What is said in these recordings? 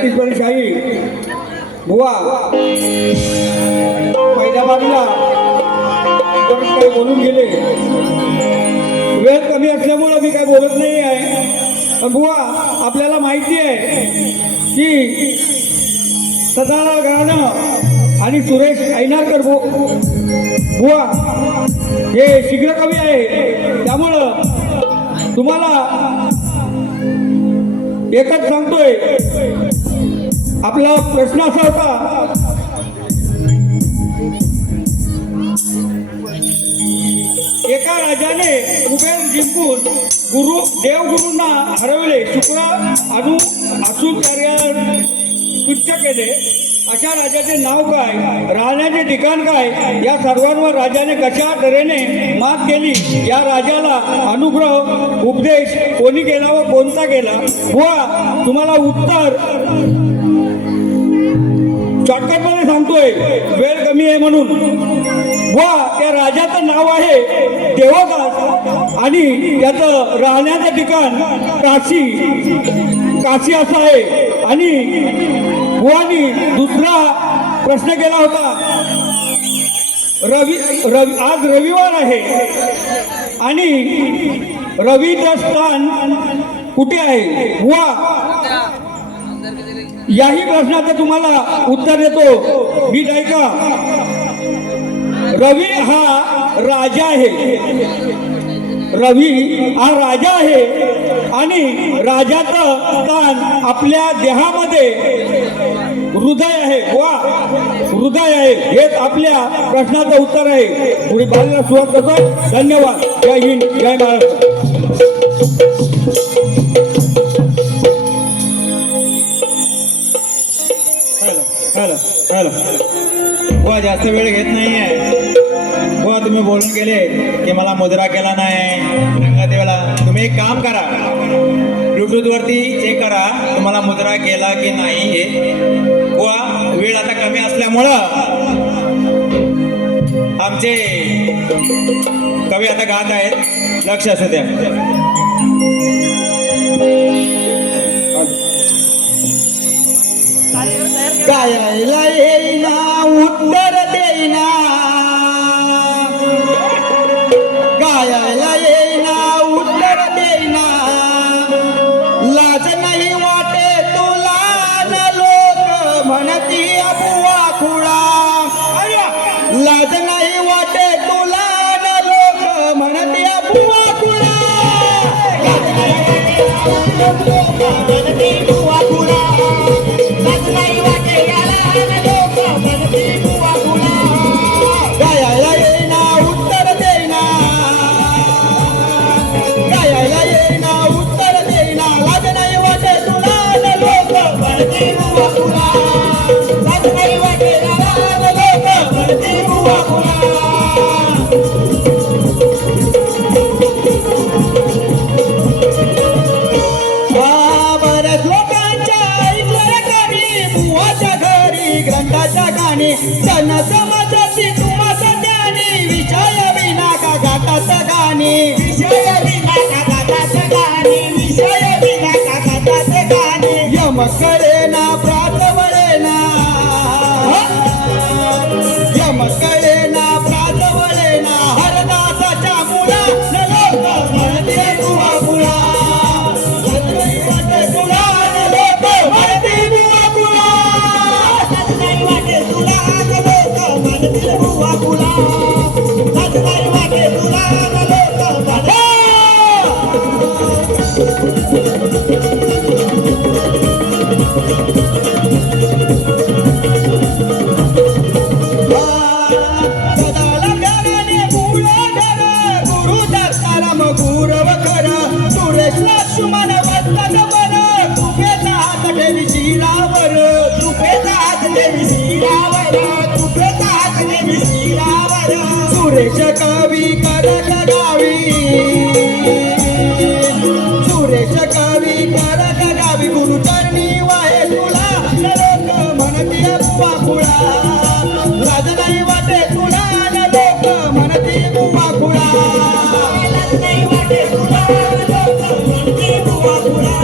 छत्तीसगडशाही बुवा पहिल्या बाजूला बरेच काही बोलून गेले. वेळ कमी असल्यामुळं मी काही बोलत नाही आहे. पण बुवा आपल्याला माहिती आहे की सदाराव घराणं आणि सुरेश ऐनारकर बुवा हे शीघ्र कवी आहे. त्यामुळं तुम्हाला एकच सांगतोय, आपला प्रश्न असा होता, एका राजाने कुबेर जिंकून देवगुरूंना हरवले, शुक्र असून कार्य तुच्छ केले. अशा राजाचे नाव काय, राहण्याचे ठिकाण काय, या सर्वांवर राजाने कशा तऱ्हेने मात केली, या राजाला अनुग्रह उपदेश कोणी केला व कोणता केला. बुवा तुम्हाला उत्तर शॉर्टकटमध्ये सांगतोय, वेळ कमी आहे म्हणून. बुवा त्या राजाचं नाव आहे देवदास आणि त्याचं राहण्याचं ठिकाण काशी असं आहे. आणि बुवानी दुसरा प्रश्न केला होता, आज रविवार आहे आणि रवीचं स्थान कुठे आहे. बुवा याही प्रश्नाचं तुम्हाला उत्तर देतो, नीट ऐका. रवी हा राजा आहे, रवी हा राजा आहे आणि राजाचं स्थान आपल्या देहामध्ये हृदय आहे. वा हृदय आहे, हेच आपल्या प्रश्नाचं उत्तर आहे. पुढे बोलायला सुरुवात करतो. धन्यवाद. जय हिंद, जय महाराष्ट्र. बुवा जास्त वेळ घेत नाही आहे. बुवा तुम्ही बोलून गेले की मला मुद्रा केला नाही, रंगदेवाला. तुम्ही एक काम करा, ब्लूटूथवरती चेक करा तुम्हाला मुद्रा केला की नाही हे. बुवा वेळ आता कमी असल्यामुळं आमचे कवी आता गात आहेत, लक्ष असू द्या. गायला येईना उत्तर देईना, गायला येईना उत्तर देईना, लाज नाही वाटे तुला न लोक म्हणती अबुवा खुळा. लाज नाही वाटे तुला न लोक म्हणती अबुवा खुळा. गायला येईना उत्तर देईना, गायला येईना उत्तर देईना, लाज नाही वाटे तुला न लोक म्हणती बुवा खुळा. लाज नाही वाटे तुला न लोक म्हणती बुवा खुळा. बऱ्याच लोकांच्या ऐकलं कवी बुवाच्या घरी ग्रंथाच्या गाणी, सण समाजाची तुम्हाला ज्ञानी, विषय विना का गाताचं गाणी, विषय विना का गाताचं गाणी, विषय विना का गाताचं गाणी. यम कळे ना प्रात वळे ना, यम कळे ना प्रात वळे ना, हरदासाच्या मुळा न लोक म्हणते बुवा खुळा. तुला न लोक म्हणते बुवा खुळा. नाही वाटे तुला न लोक म्हणते बुवा खुळा. नाही वाटे तुला न लोक म्हणते. लक्ष्मण बसतात बर, तुपेचा हात देवी शिरावर, तुपेचा हात देवी शिरावर, तुपेचा हात देवी शिरावर. सुरेश कवी करक गावी, सुरेश कवी करक गावी, गुरुचरणी वाहे तुला लोक म्हणती बुवा खुळा. लाज नाही वाटे तुला न लोक म्हणती बुवा खुळा. लाज नाही वाटे तुला लोक म्हणती बुवा खुळा.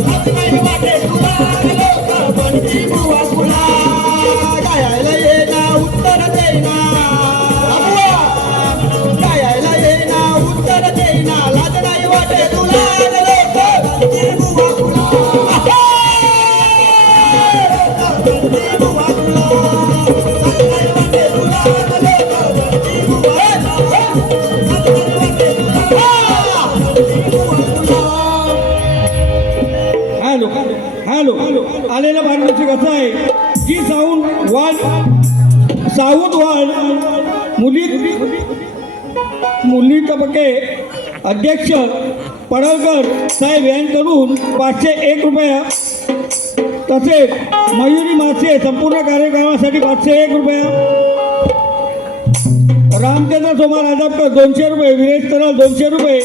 लाज नाही वाटे तुला लोक आलेलं पारितोषिक असं आहे की साऊथ वार्ड मुली तबके अध्यक्ष पडळकर साहेब यांकडून 501 रुपया, तसेच मयुरी मासे संपूर्ण कार्यक्रमासाठी 501 रुपया, रामचंद्र सोमा राजापकर 200 रुपये, विरेश तराल 200 रुपये,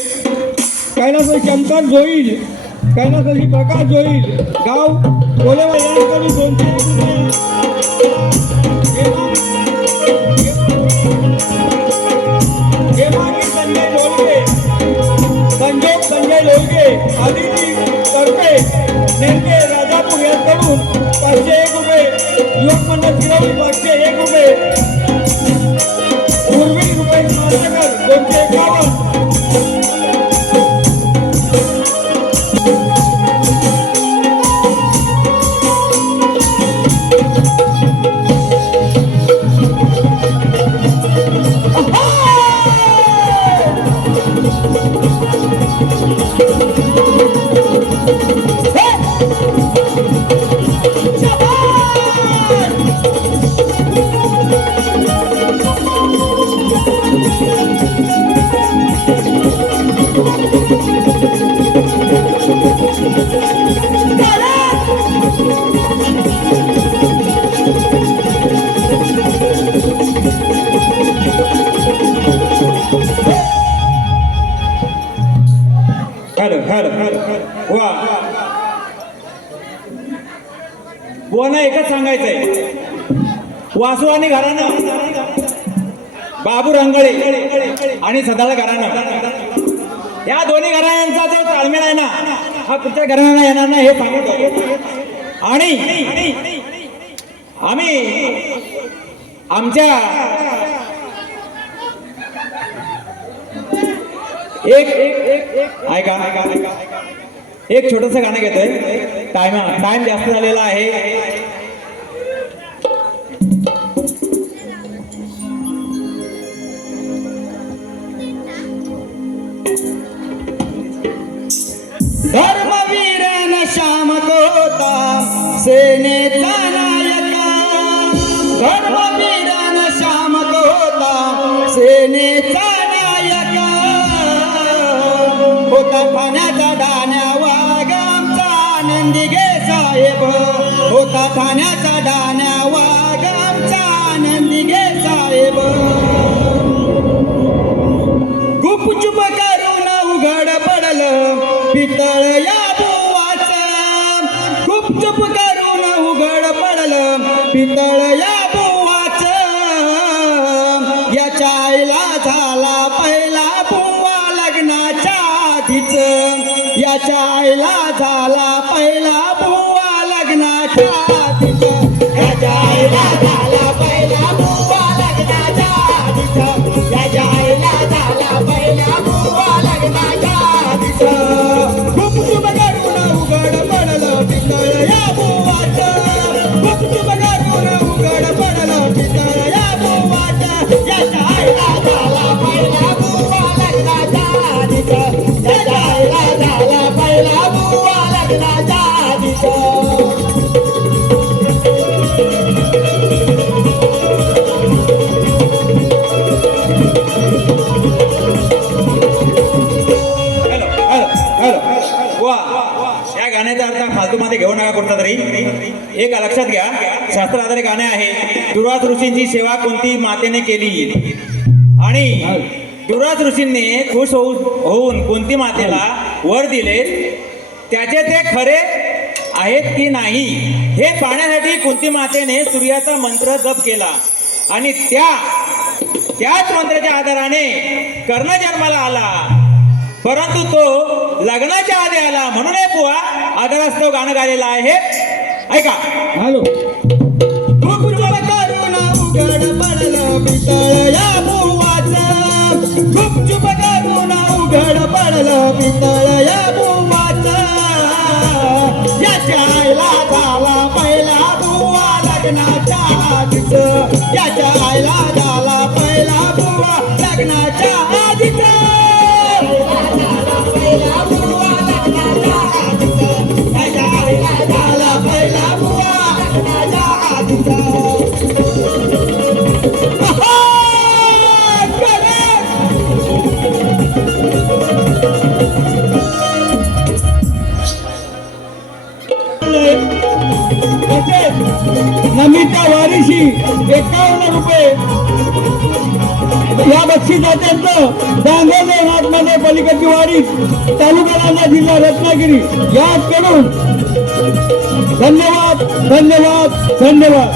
कैलासवासी शंकर जोईल, कैलासवासी प्रकाश जोईल, गाव कोलेवा यांकडून 200 रुपये, संजय लोलगे, आदिती करपे नेमके राजापूर यांकडून 501 रुपये, युवक मंडळ शिरवली 501 रुपये, पूर्वी रुपये मार्चकर 251, वा बुवांना एकच सांगायचंय, वासू आणि घराणं, बाबू रंगळे आणि सदाळ घराणं, या दोन्ही घराण्यांचा जो ताळमेळ आहे ना, हा कुठच्या घराण्यांना येणार नाही हे सांगतो. आणि आम्ही आमच्या ऐका एक छोटंसं गाणं घेतोय, टाइम जास्त झालेला आहे. धर्मवीर न श्याम होता सेनेचा नायका, धर्मवीर न श्याम होता सेनेचा नायका, होता ठाण्याचा डाण्या वाघ आमचा आनंदी घे साहेब, होता ठाण्याचा डाण्या वाघ आमचा आनंदी घे साहेब, गुपचुप करून उघड पडलं पितळ या बुवाचं, गुपचुप करून उघड पडलं पितळ या बुवाचं, याच्या आईला झाला पहिला बुवा लग्नाच्या आधीच, याच्या आईला झाला पहिला बुवा लग्नाच्या आधीच, याच्या आईला झाला पहिला बुवा लग्नाच्या आधीच, याच्या आईला झाला पहिला बुवा लग्नाच्या आधीच, गुपचुप करून उघड पडलं पितळ या बुवाचं, गुपचुप करून उघड पडलं पितळ या बुवाचं, याच्या आईला झाला पहिला बुवा लग्नाच्या आधीच, याच्या आईला झाला पहिला बुवा लग्नाच्या आधीच. या गाण्याचा अर्थ फालतूमध्ये घेऊ नका कुठला तरी. एक लक्षात घ्या, शास्त्राधारे गाणे आहे. दुर्वास ऋषींची सेवा कोणती मातेने केली आणि दुर्वास ऋषींनी खुश होऊन कोणती मातेला वर दिले, त्याचे ते खरे आहेत की नाही हे पाहण्यासाठी कुंती मातेने सूर्याचा मंत्र जप केला आणि त्याच मंत्राच्या आधाराने कर्ण जन्माला आला, परंतु तो लग्नाच्या आधी आला म्हणून हे बुवा आदरास्तव गाणं गायलेलं आहे. ऐका. हॅलो. गुपचुप करून उघड पडलं पितळ या बुवाचं, गुपचुप करून उघड पडलं पितळ या बुवाचं, याच्या आईला झाला पहिला बुवा लग्नाच्या आधीच, याच्या आईला झाला पहिला बुवा लग्नाच्या आधीच, पहिला बुवा लग्नाच्या आधीच, याच्या आईला झाला पहिला बुवा नमिता वारीशी 51 रुपये या बक्षिसात्यांचं मध्ये पलीकडची वाडी तालुका लांजा जिल्हा रत्नागिरी याचकडून धन्यवाद धन्यवाद धन्यवाद.